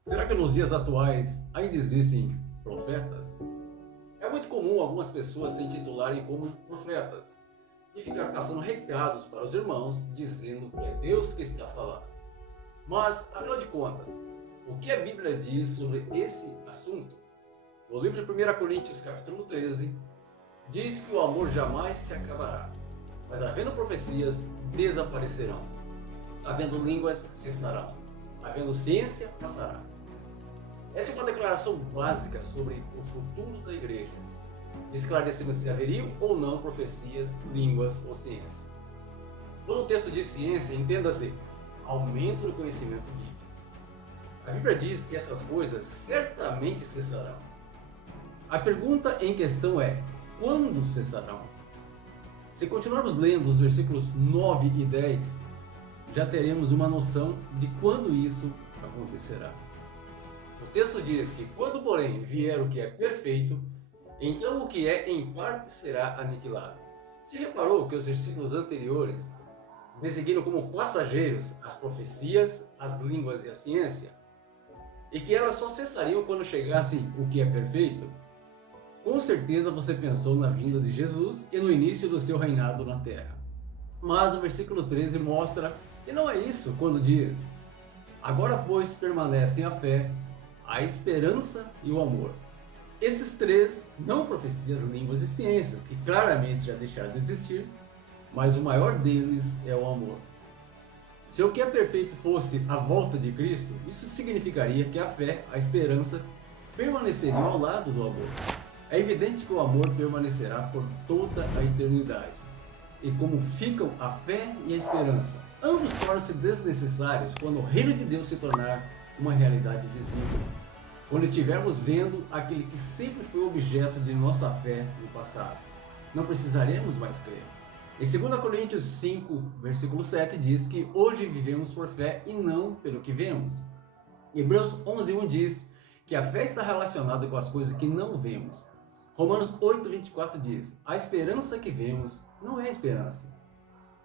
Será que nos dias atuais ainda existem profetas? É muito comum algumas pessoas se intitularem como profetas e ficar passando recados para os irmãos dizendo que é Deus que está falando. Mas, afinal de contas, o que a Bíblia diz sobre esse assunto? No livro de 1 Coríntios, capítulo 13, diz que o amor jamais se acabará, mas havendo profecias, desaparecerão. Havendo línguas, cessarão. Havendo ciência, passará. Essa é uma declaração básica sobre o futuro da igreja, esclarecendo se haveriam ou não profecias, línguas ou ciência. Quando o texto diz ciência, entenda-se aumento do conhecimento bíblico. A Bíblia diz que essas coisas certamente cessarão. A pergunta em questão é: quando cessarão? Se continuarmos lendo os versículos 9 e 10, já teremos uma noção de quando isso acontecerá. O texto diz que quando, porém, vier o que é perfeito, então o que é em parte será aniquilado. Se reparou que os versículos anteriores designam como passageiros as profecias, as línguas e a ciência, e que elas só cessariam quando chegasse o que é perfeito? Com certeza você pensou na vinda de Jesus e no início do seu reinado na terra. Mas o versículo 13 mostra que não é isso quando diz: agora, pois, permanecem a fé, a esperança e o amor. Esses três, não profecias, línguas e ciências, que claramente já deixaram de existir, mas o maior deles é o amor. Se o que é perfeito fosse a volta de Cristo, isso significaria que a fé, a esperança, permaneceriam ao lado do amor. É evidente que o amor permanecerá por toda a eternidade. E como ficam a fé e a esperança, ambos tornam-se desnecessários quando o reino de Deus se tornar uma realidade visível. Quando estivermos vendo aquele que sempre foi objeto de nossa fé no passado, não precisaremos mais crer. Em 2 Coríntios 5, versículo 7 diz que hoje vivemos por fé e não pelo que vemos. Hebreus 11:1 diz que a fé está relacionada com as coisas que não vemos. Romanos 8:24 diz: a esperança que vemos não é esperança.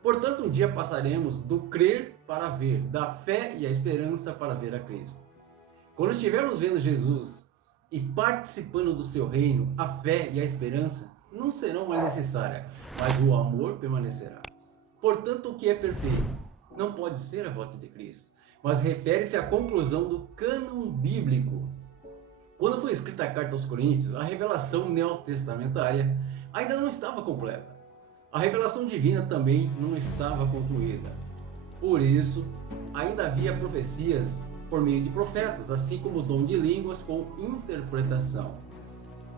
Portanto, um dia passaremos do crer para ver, da fé e a esperança para ver a Cristo. Quando estivermos vendo Jesus e participando do seu reino, a fé e a esperança não serão mais necessárias, mas o amor permanecerá. Portanto, o que é perfeito não pode ser a volta de Cristo, mas refere-se à conclusão do cânon bíblico. Quando foi escrita a carta aos Coríntios, a revelação neotestamentária ainda não estava completa. A revelação divina também não estava concluída. Por isso, ainda havia profecias por meio de profetas, assim como o dom de línguas com interpretação.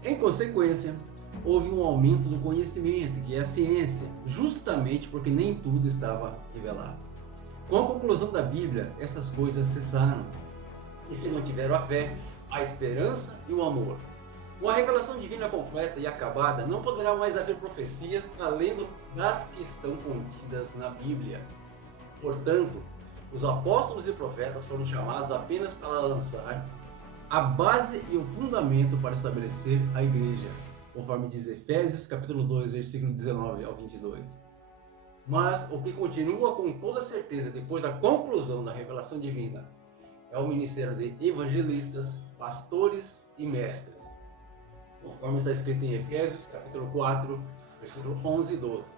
Em consequência, houve um aumento do conhecimento, que é a ciência, justamente porque nem tudo estava revelado. Com a conclusão da Bíblia, essas coisas cessaram e se mantiveram a fé, a esperança e o amor. Com a revelação divina completa e acabada, não poderá mais haver profecias além das que estão contidas na Bíblia. Portanto, os apóstolos e profetas foram chamados apenas para lançar a base e o fundamento para estabelecer a igreja, conforme diz Efésios capítulo 2, versículo 19 ao 22. Mas o que continua com toda certeza depois da conclusão da revelação divina é o ministério de evangelistas, pastores e mestres, conforme está escrito em Efésios capítulo 4, versículo 11 e 12.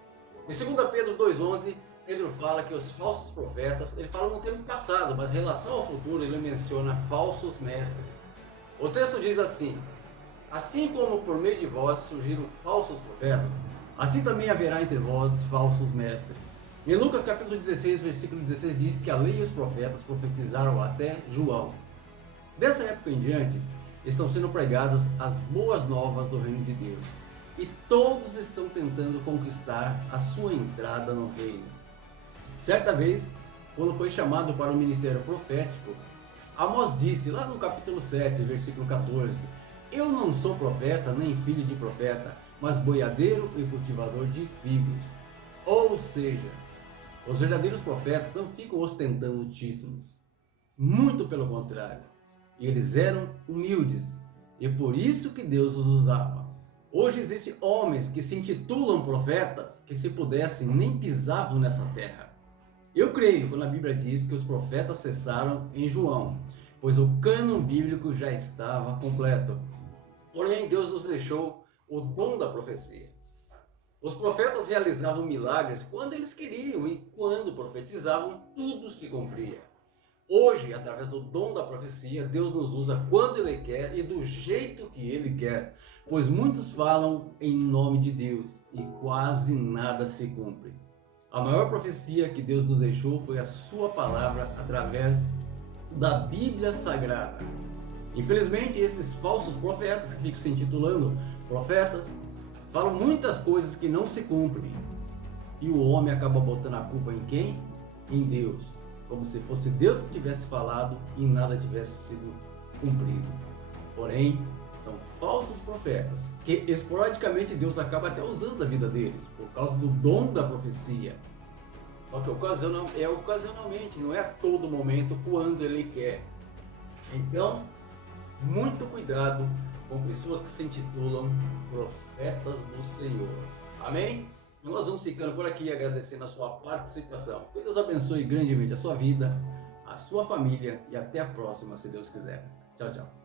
Em 2 Pedro 2,11, Pedro fala que os falsos profetas, ele fala no tempo passado, mas em relação ao futuro ele menciona falsos mestres. O texto diz assim: assim como por meio de vós surgiram falsos profetas, assim também haverá entre vós falsos mestres. Em Lucas capítulo 16, versículo 16 diz que a lei e os profetas profetizaram até João. Dessa época em diante, estão sendo pregadas as boas novas do reino de Deus, e todos estão tentando conquistar a sua entrada no reino. Certa vez, quando foi chamado para o ministério profético, Amós disse lá no capítulo 7, versículo 14: eu não sou profeta nem filho de profeta, mas boiadeiro e cultivador de figos. Ou seja, os verdadeiros profetas não ficam ostentando títulos. Muito pelo contrário. Eles eram humildes e por isso que Deus os usava. Hoje existem homens que se intitulam profetas que, se pudessem, nem pisavam nessa terra. Eu creio quando a Bíblia diz que os profetas cessaram em João, pois o cânon bíblico já estava completo. Porém, Deus nos deixou o dom da profecia. Os profetas realizavam milagres quando eles queriam e quando profetizavam, tudo se cumpria. Hoje, através do dom da profecia, Deus nos usa quando Ele quer e do jeito que Ele quer, pois muitos falam em nome de Deus e quase nada se cumpre. A maior profecia que Deus nos deixou foi a sua palavra através da Bíblia Sagrada. Infelizmente, esses falsos profetas, que ficam se intitulando profetas, falam muitas coisas que não se cumprem. E o homem acaba botando a culpa em quem? Em Deus. Como se fosse Deus que tivesse falado e nada tivesse sido cumprido. Porém, são falsos profetas, que esporadicamente Deus acaba até usando a vida deles, por causa do dom da profecia. Só que ocasionalmente, não é a todo momento, quando Ele quer. Então, muito cuidado com pessoas que se intitulam profetas do Senhor. Amém? Nós vamos ficando por aqui, agradecendo a sua participação. Que Deus abençoe grandemente a sua vida, a sua família e até a próxima, se Deus quiser. Tchau, tchau.